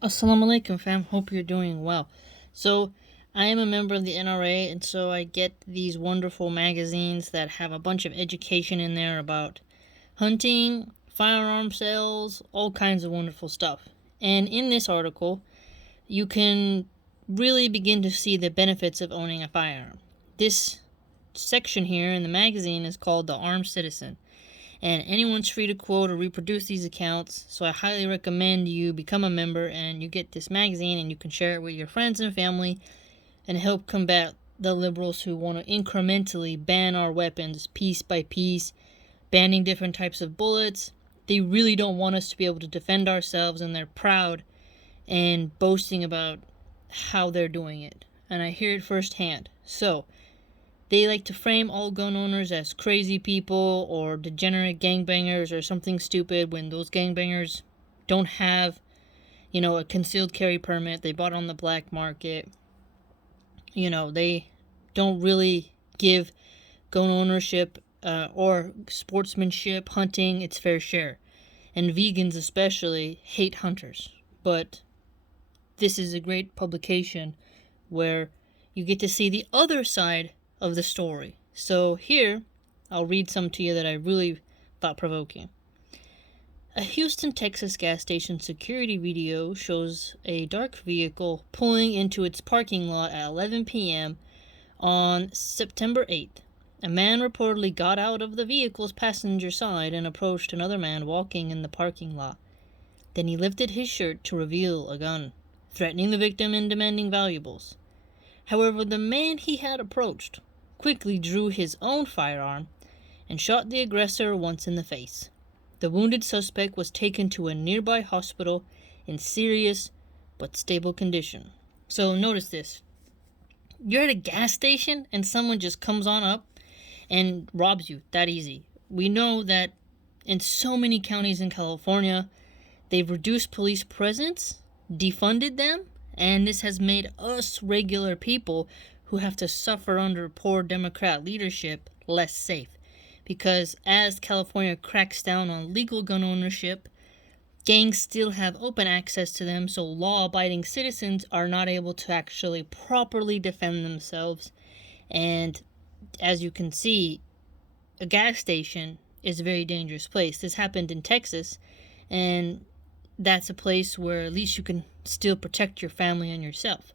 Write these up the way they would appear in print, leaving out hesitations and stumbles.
Assalamu alaikum, fam. Hope you're doing well. So, I am a member of the NRA, and so I get these wonderful magazines that have a bunch of education in there about hunting, firearm sales, all kinds of wonderful stuff. And in this article, you can really begin to see the benefits of owning a firearm. This section here in the magazine is called the Armed Citizen, and anyone's free to quote or reproduce these accounts, so I highly recommend you become a member and you get this magazine and you can share it with your friends and family and help combat the liberals who want to incrementally ban our weapons piece by piece, banning different types of bullets. They really don't want us to be able to defend ourselves, and they're proud and boasting about how they're doing it, and I hear it firsthand. So they like to frame all gun owners as crazy people or degenerate gangbangers or something stupid when those gangbangers don't have, a concealed carry permit. They bought on the black market. They don't really give gun ownership or sportsmanship, hunting, its fair share. And vegans especially hate hunters. But this is a great publication where you get to see the other side of the story. So here, I'll read some to you that I really thought provoking. A Houston, Texas gas station security video shows a dark vehicle pulling into its parking lot at 11 p.m. on September 8th. A man reportedly got out of the vehicle's passenger side and approached another man walking in the parking lot. Then he lifted his shirt to reveal a gun, threatening the victim and demanding valuables. However, the man he had approached quickly drew his own firearm and shot the aggressor once in the face. The wounded suspect was taken to a nearby hospital in serious but stable condition. So notice this. You're at a gas station and someone just comes on up and robs you that easy. We know that in so many counties in California, they've reduced police presence, defunded them, and this has made us regular people who have to suffer under poor Democrat leadership less safe. Because as California cracks down on legal gun ownership, gangs still have open access to them, so law-abiding citizens are not able to actually properly defend themselves. And as you can see, a gas station is a very dangerous place. This happened in Texas, and that's a place where at least you can still protect your family and yourself.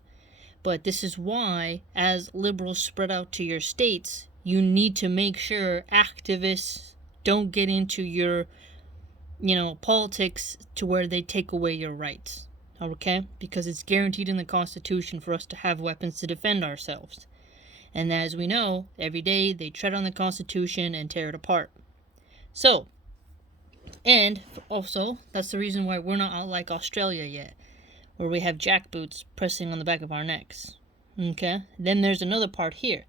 But this is why, as liberals spread out to your states, you need to make sure activists don't get into your, politics to where they take away your rights. Okay? Because it's guaranteed in the Constitution for us to have weapons to defend ourselves. And as we know, every day they tread on the Constitution and tear it apart. So, and also, that's the reason why we're not out like Australia yet, where we have jackboots pressing on the back of our necks. Okay? Then there's another part here.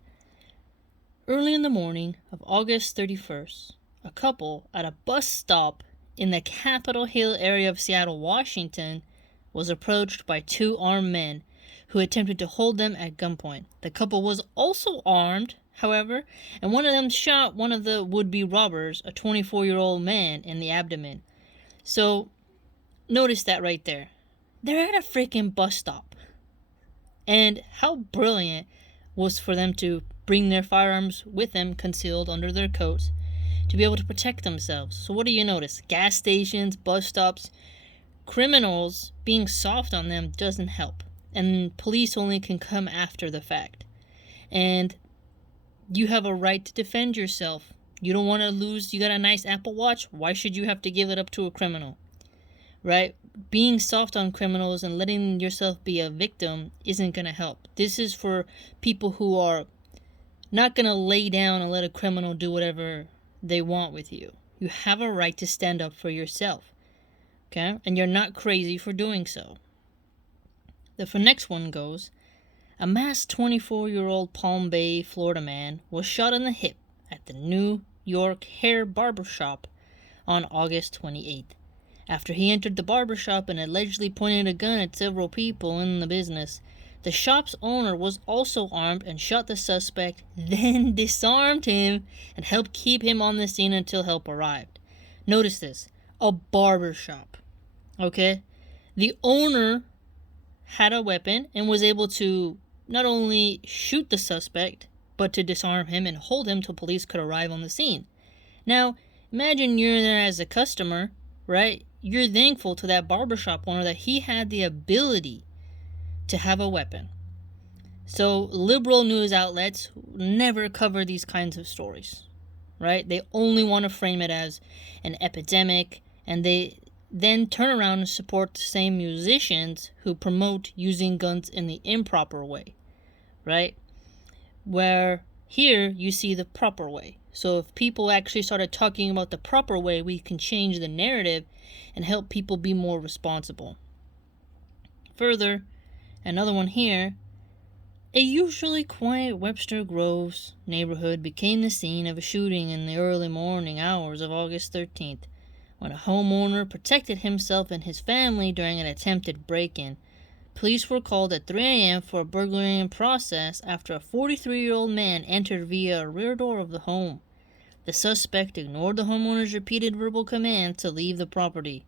Early in the morning of August 31st, a couple at a bus stop in the Capitol Hill area of Seattle, Washington, was approached by two armed men who attempted to hold them at gunpoint. The couple was also armed, however, and one of them shot one of the would-be robbers, a 24-year-old man, in the abdomen. So, notice that right there. They're at a freaking bus stop. And how brilliant was for them to bring their firearms with them concealed under their coats to be able to protect themselves. So what do you notice? Gas stations, bus stops, criminals being soft on them doesn't help. And police only can come after the fact. And you have a right to defend yourself. You don't want to lose. You got a nice Apple Watch. Why should you have to give it up to a criminal? Right? Being soft on criminals and letting yourself be a victim isn't going to help. This is for people who are not going to lay down and let a criminal do whatever they want with you. You have a right to stand up for yourself. Okay? And you're not crazy for doing so. The next one goes, a masked 24-year-old Palm Bay, Florida man was shot in the hip at the New York hair barbershop on August 28th. After he entered the barbershop and allegedly pointed a gun at several people in the business, the shop's owner was also armed and shot the suspect, then disarmed him and helped keep him on the scene until help arrived. Notice this, a barbershop. Okay? The owner had a weapon and was able to not only shoot the suspect, but to disarm him and hold him till police could arrive on the scene. Now, imagine you're there as a customer, right? You're thankful to that barbershop owner that he had the ability to have a weapon. So liberal news outlets never cover these kinds of stories, right? They only want to frame it as an epidemic, and they then turn around and support the same musicians who promote using guns in the improper way, right? Where here you see the proper way. So if people actually started talking about the proper way, we can change the narrative and help people be more responsible. Further, another one here, a usually quiet Webster Groves neighborhood became the scene of a shooting in the early morning hours of August 13th, when a homeowner protected himself and his family during an attempted break-in. Police were called at 3 a.m. for a burglary in process after a 43-year-old man entered via a rear door of the home. The suspect ignored the homeowner's repeated verbal commands to leave the property.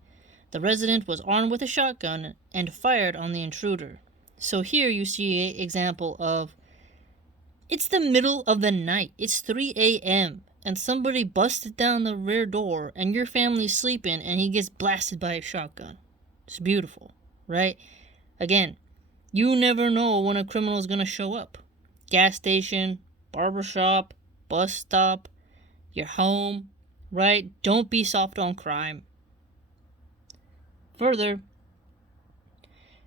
The resident was armed with a shotgun and fired on the intruder. So here you see an example of, it's the middle of the night, it's 3 a.m., and somebody busted down the rear door and your family's sleeping and he gets blasted by a shotgun. It's beautiful, right? Again, you never know when a criminal is going to show up. Gas station, barbershop, bus stop, your home, right? Don't be soft on crime. Further,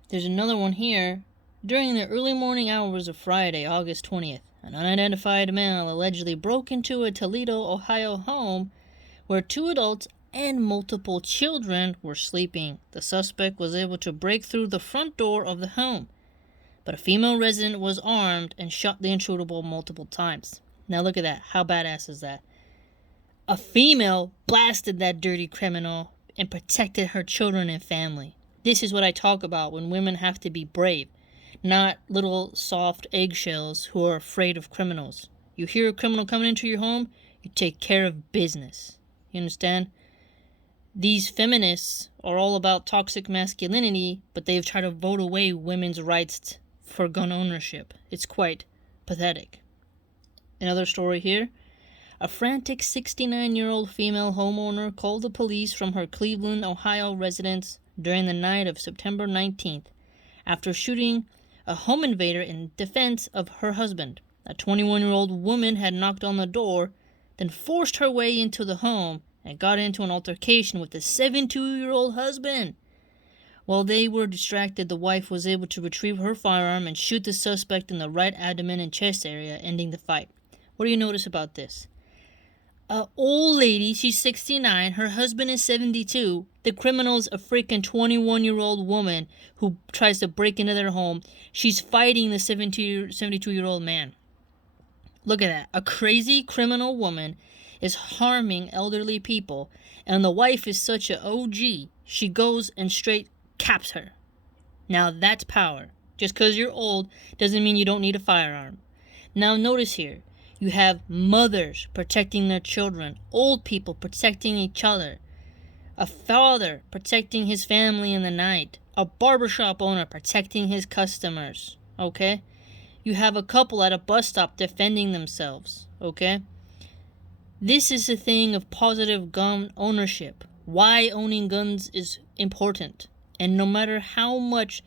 there's another one here. During the early morning hours of Friday, August 20th, an unidentified male allegedly broke into a Toledo, Ohio home where 2 adults and multiple children were sleeping. The suspect was able to break through the front door of the home, but a female resident was armed and shot the intruder multiple times. Now look at that. How badass is that? A female blasted that dirty criminal and protected her children and family. This is what I talk about when women have to be brave, not little soft eggshells who are afraid of criminals. You hear a criminal coming into your home, you take care of business. You understand? These feminists are all about toxic masculinity, but they've tried to vote away women's rights for gun ownership. It's quite pathetic. Another story here. A frantic 69-year-old female homeowner called the police from her Cleveland, Ohio residence during the night of September 19th after shooting a home invader in defense of her husband. A 21-year-old woman had knocked on the door, then forced her way into the home and got into an altercation with the 72-year-old husband. While they were distracted, the wife was able to retrieve her firearm and shoot the suspect in the right abdomen and chest area, ending the fight. What do you notice about this? An old lady, she's 69, her husband is 72. The criminal's a freaking 21-year-old woman who tries to break into their home. She's fighting the 72-year-old man. Look at that. A crazy criminal woman is harming elderly people, and the wife is such an OG, she goes and straight caps her. Now that's power. Just because you're old doesn't mean you don't need a firearm. Now notice here. You have mothers protecting their children, old people protecting each other, a father protecting his family in the night, a barbershop owner protecting his customers, okay? You have a couple at a bus stop defending themselves, okay? This is a thing of positive gun ownership. Why owning guns is important. And no matter how much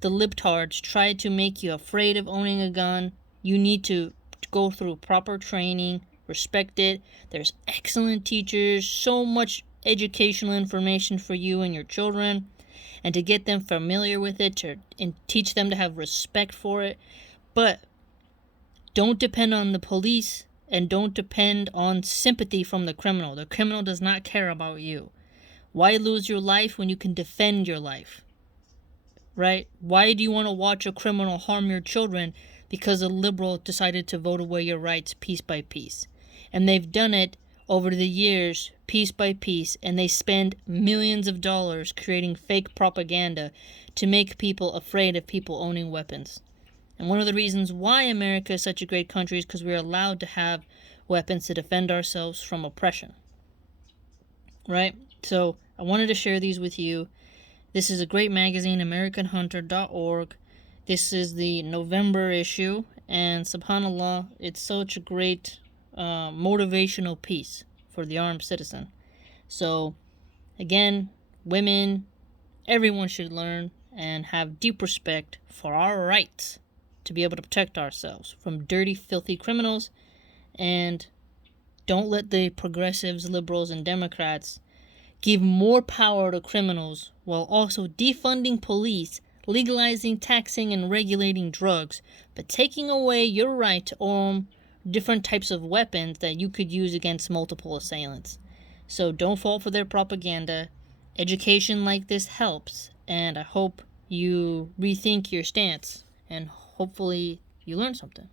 the libtards try to make you afraid of owning a gun, you need to go through proper training, respect it. There's excellent teachers, so much educational information for you and your children, and to get them familiar with it and teach them to have respect for it. But don't depend on the police and don't depend on sympathy from the criminal. The criminal does not care about you. Why lose your life when you can defend your life? Right? Why do you want to watch a criminal harm your children because a liberal decided to vote away your rights piece by piece? And they've done it over the years, piece by piece, and they spend millions of dollars creating fake propaganda to make people afraid of people owning weapons. And one of the reasons why America is such a great country is because we're allowed to have weapons to defend ourselves from oppression. Right? So I wanted to share these with you This is a great magazine, AmericanHunter.org. This is the November issue, and subhanAllah, it's such a great motivational piece for the armed citizen. So, again, women, everyone should learn and have deep respect for our rights to be able to protect ourselves from dirty, filthy criminals. And don't let the progressives, liberals, and Democrats give more power to criminals while also defunding police, legalizing, taxing, and regulating drugs, but taking away your right to own different types of weapons that you could use against multiple assailants. So don't fall for their propaganda. Education like this helps, and I hope you rethink your stance, and hopefully you learn something.